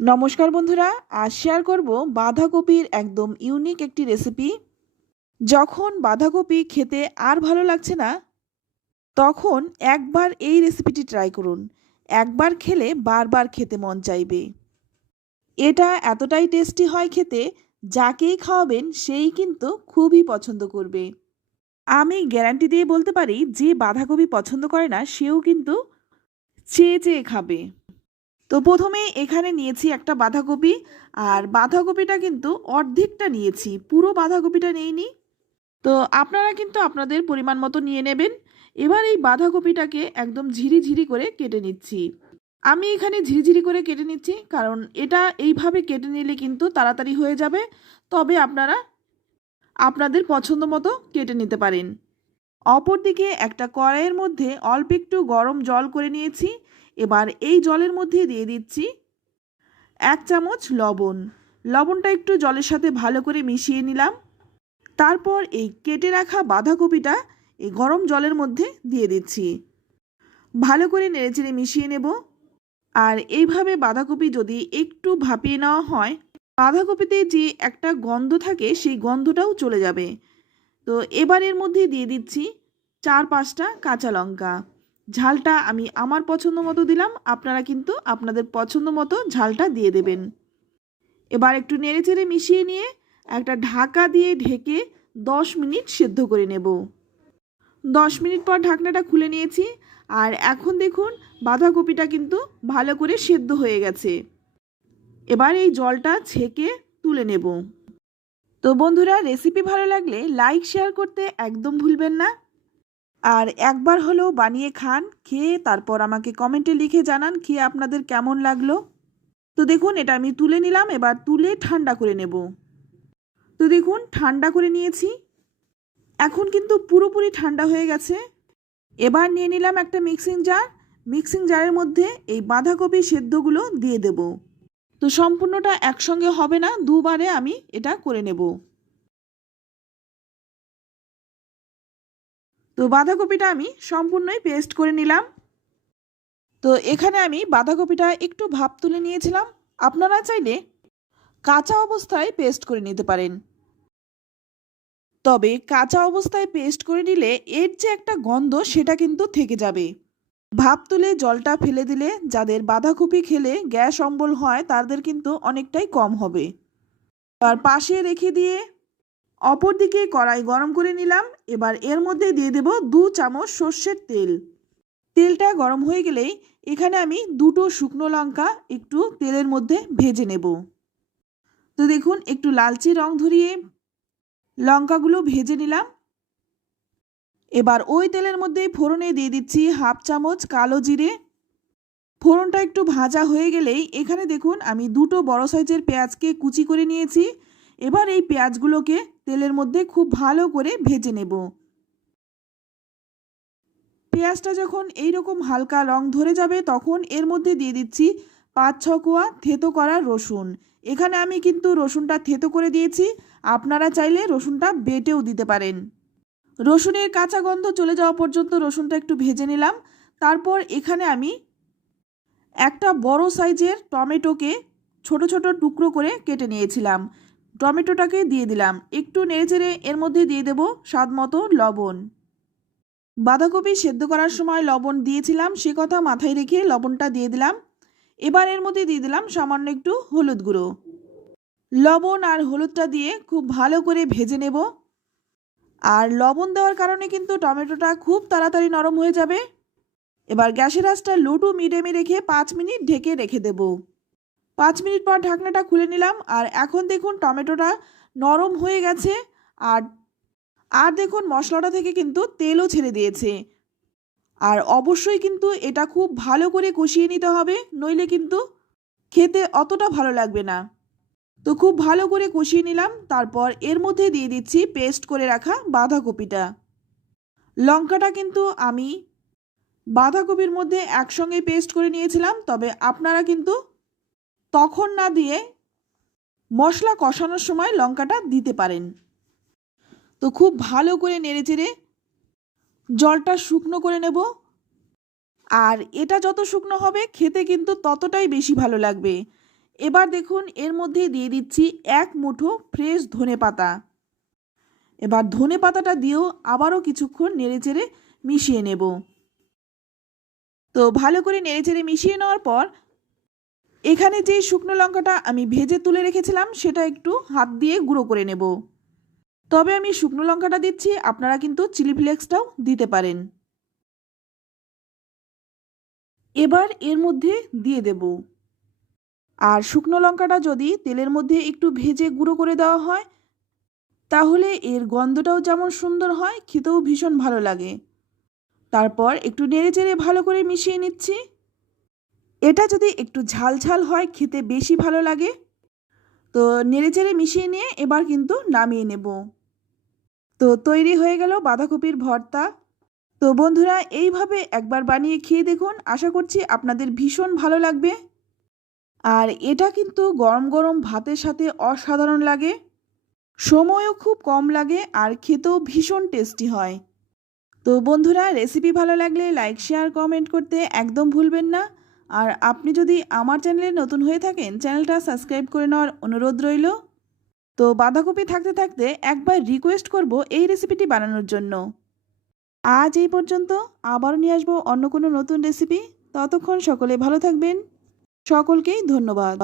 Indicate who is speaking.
Speaker 1: নমস্কার বন্ধুরা, আজ শেয়ার করব বাঁধাকপির একদম ইউনিক একটি রেসিপি যখন বাঁধাকপি খেতে আর ভালো লাগছে না, তখন একবার এই রেসিপিটি ট্রাই করুন। একবার খেলে বারবার খেতে মন চাইবে। এটা এতটাই টেস্টি হয় খেতে, যাকেই খাওয়াবেন সেই কিন্তু খুবই পছন্দ করবে। আমি গ্যারান্টি দিয়ে বলতে পারি, যে বাঁধাকপি পছন্দ করে না, সেও কিন্তু চেয়ে চেয়ে খাবে। তো প্রথমে এখানে নিয়েছি একটা বাঁধাকপি, আর বাঁধাকপিটা কিন্তু অর্ধেকটা নিয়েছি, পুরো বাঁধাকপিটা নিইনি। তো আপনারা কিন্তু আপনাদের পরিমাণ মতো নিয়ে নেবেন। এবার এই বাঁধাকপিটাকে একদম ঝিরি ঝিরি করে কেটে নিচ্ছি। আমি এখানে ঝিরিঝিরি করে কেটে নিচ্ছি, কারণ এটা এইভাবে কেটে নিলে কিন্তু তাড়াতাড়ি হয়ে যাবে। তবে আপনারা আপনাদের পছন্দ মতো কেটে নিতে পারেন। অপরদিকে একটা কড়াইয়ের মধ্যে অল্প একটু গরম জল করে নিয়েছি। এবার এই জলের মধ্যে দিয়ে দিচ্ছি এক চামচ লবণ। লবণটা একটু জলের সাথে ভালো করে মিশিয়ে নিলাম। তারপর এই কেটে রাখা বাঁধাকপিটা এই গরম জলের মধ্যে দিয়ে দিচ্ছি। ভালো করে নেড়েচেড়ে মিশিয়ে নেব। আর এইভাবে বাঁধাকপি যদি একটু ভাপিয়ে নেওয়া হয়, বাঁধাকপিতে যে একটা গন্ধ থাকে সেই গন্ধটাও চলে যাবে। তো এবার এর মধ্যে দিয়ে দিচ্ছি চার পাঁচটা কাঁচা লঙ্কা। ঝালটা আমি আমার পছন্দ মতো দিলাম, আপনারা কিন্তু আপনাদের পছন্দ মতো ঝালটা দিয়ে দেবেন। এবার একটু নেড়েচেড়ে মিশিয়ে নিয়ে একটা ঢাকা দিয়ে ঢেকে দশ মিনিট সেদ্ধ করে নেব। দশ মিনিট পর ঢাকনাটা খুলে নিয়েছি, আর এখন দেখুন বাঁধাকপিটা কিন্তু ভালো করে সেদ্ধ হয়ে গেছে। এবার এই জলটা ছেঁকে তুলে নেব। তো বন্ধুরা রেসিপি ভালো লাগলে লাইক শেয়ার করতে একদম ভুলবেন না। আর একবার হলেও বানিয়ে খান, খেয়ে তারপর আমাকে কমেন্টে লিখে জানান খেয়ে আপনাদের কেমন লাগল। তো দেখুন, এটা আমি তুলে নিলাম, এবার তুলে ঠান্ডা করে নেব। তো দেখুন, ঠান্ডা করে নিয়েছি। এখন কিন্তু পুরোপুরি ঠান্ডা হয়ে গেছে। এবার নিয়ে নিলাম একটা মিক্সিং জার। মিক্সিং জারের মধ্যে এই বাঁধাকপি সেদ্ধগুলো দিয়ে দেব। তো সম্পূর্ণটা একসঙ্গে হবে না, দুবারে আমি এটা করে নেব। তো বাঁধাকপিটা আমি সম্পূর্ণই পেস্ট করে নিলাম। তো এখানে আমি বাঁধাকপিটা একটু ভাপ তুলে নিয়েছিলাম। আপনারা চাইলে কাঁচা অবস্থায় পেস্ট করে নিতে পারেন। তবে কাঁচা অবস্থায় পেস্ট করে নিলে এর যে একটা গন্ধ সেটা কিন্তু থেকে যাবে। ভাপ তুলে জলটা ফেলে দিলে যাদের বাঁধাকপি খেলে গ্যাস অম্বল হয় তাদের কিন্তু অনেকটাই কম হবে। আর পাশে রেখে দিয়ে অপর দিকে কড়াই গরম করে নিলাম। এবার এর মধ্যে দিয়ে দেব দু চামচ সর্ষের তেল। তেলটা গরম হয়ে গেলেই এখানে আমি দুটো শুকনো লঙ্কা একটু তেলের মধ্যে ভেজে নেব। তো দেখুন, একটু লালচে রং ধরিয়ে লঙ্কাগুলো ভেজে নিলাম। এবার ওই তেলের মধ্যেই ফোড়নে দিয়ে দিচ্ছি হাফ চামচ কালো জিরে। ফোড়নটা একটু ভাজা হয়ে গেলেই এখানে দেখুন, আমি দুটো বড় সাইজের পেঁয়াজকে কুচি করে নিয়েছি। এবার এই পেঁয়াজগুলোকে তেলের মধ্যে খুব ভালো করে ভেজে নেব। পেঁয়াজটা যখন এই রকম হালকা রং ধরে যাবে, তখন এর মধ্যে দিয়ে দিচ্ছি পাঁচ ছ কোয়া থেতো করা রসুন। এখানে আমি কিন্তু রসুনটা থেতো করে দিয়েছি। আপনারা চাইলে রসুনটা বেটেও দিতে পারেন। রসুনের কাঁচা গন্ধ চলে যাওয়া পর্যন্ত রসুনটা একটু ভেজে নিলাম। তারপর এখানে আমি একটা বড় সাইজের টমেটোকে ছোট ছোট টুকরো করে কেটে নিয়েছিলাম। টমেটোটাকে দিয়ে দিলাম। একটু নেড়েচেড়ে এর মধ্যে দিয়ে দেব স্বাদ মতো লবণ। বাঁধাকপি সেদ্ধ করার সময় লবণ দিয়েছিলাম, সে কথা মাথায় রেখে লবণটা দিয়ে দিলাম। এবার এর মধ্যে দিয়ে দিলাম সামান্য একটু হলুদ গুঁড়ো। লবণ আর হলুদটা দিয়ে খুব ভালো করে ভেজে নেব। আর লবণ দেওয়ার কারণে কিন্তু টমেটোটা খুব তাড়াতাড়ি নরম হয়ে যাবে। এবার গ্যাসের আঁচটা লো টু মিডিয়ামে রেখে পাঁচ মিনিট ঢেকে রেখে দেব। পাঁচ মিনিট পর ঢাকনাটা খুলে নিলাম, আর এখন দেখুন টমেটোটা নরম হয়ে গেছে, আর আর দেখুন মশলাটা থেকে কিন্তু তেলও ছেড়ে দিয়েছে। আর অবশ্যই কিন্তু এটা খুব ভালো করে কষিয়ে নিতে হবে, নইলে কিন্তু খেতে অতটা ভালো লাগবে না। তো খুব ভালো করে কষিয়ে নিলাম, তারপর এর মধ্যে দিয়ে দিচ্ছি পেস্ট করে রাখা বাঁধাকপিটা। লঙ্কাটা কিন্তু আমি বাঁধাকপির মধ্যে একসঙ্গে পেস্ট করে নিয়েছিলাম, তবে আপনারা কিন্তু তখন না দিয়ে মশলা কষানোর সময় লঙ্কাটা দিতে পারেন। তো খুব ভালো করে নেড়ে চেড়ে জলটা শুকনো করে নেব। আর এটা যত শুকনো হবে, খেতে কিন্তু ততটাই বেশি ভালো লাগবে। এবার দেখুন, এর মধ্যে দিয়ে দিচ্ছি এক মুঠো ফ্রেশ ধনে পাতা। এবার ধনে পাতাটা দিয়েও আবারও কিছুক্ষণ নেড়েচেড়ে মিশিয়ে নেব। তো ভালো করে নেড়েচেড়ে মিশিয়ে নেওয়ার পর এখানে যে শুকনো লঙ্কাটা আমি ভেজে তুলে রেখেছিলাম, সেটা একটু হাত দিয়ে গুঁড়ো করে নেব। তবে আমি শুকনো লঙ্কাটা দিচ্ছি, আপনারা কিন্তু চিলি ফ্লেক্সটাও দিতে পারেন। এবার এর মধ্যে দিয়ে দেব। আর শুকনো লঙ্কাটা যদি তেলের মধ্যে একটু ভেজে গুঁড়ো করে দেওয়া হয়, তাহলে এর গন্ধটাও যেমন সুন্দর হয়, খেতেও ভীষণ ভালো লাগে। তারপর একটু নেড়ে চেড়ে ভালো করে মিশিয়ে নিচ্ছি। এটা যদি একটু ঝাল ঝাল হয়, খেতে বেশি ভালো লাগে। তো নেড়ে চেড়ে মিশিয়ে নিয়ে এবার কিন্তু নামিয়ে নেব। তো তৈরি হয়ে গেল বাঁধাকপির ভর্তা। তো বন্ধুরা, এইভাবে একবার বানিয়ে খেয়ে দেখুন। আশা করছি আপনাদের ভীষণ ভালো লাগবে। আর এটা কিন্তু গরম গরম ভাতের সাথে অসাধারণ লাগে। সময়ও খুব কম লাগে আর খেতেও ভীষণ টেস্টি হয়। তো বন্ধুরা, রেসিপি ভালো লাগলে লাইক, শেয়ার, কমেন্ট করতে একদম ভুলবেন না। আর আপনি যদি আমার চ্যানেলে নতুন হয়ে থাকেন, চ্যানেলটা সাবস্ক্রাইব করে নেওয়ার অনুরোধ রইল। তো বাঁধাকপি থাকতে থাকতে একবার রিকোয়েস্ট করব এই রেসিপিটি বানানোর জন্য। আজ এই পর্যন্ত আবার নিয়ে আসব অন্য কোনো নতুন রেসিপি। ততক্ষণ সকলে ভালো থাকবেন। সকলকেই ধন্যবাদ।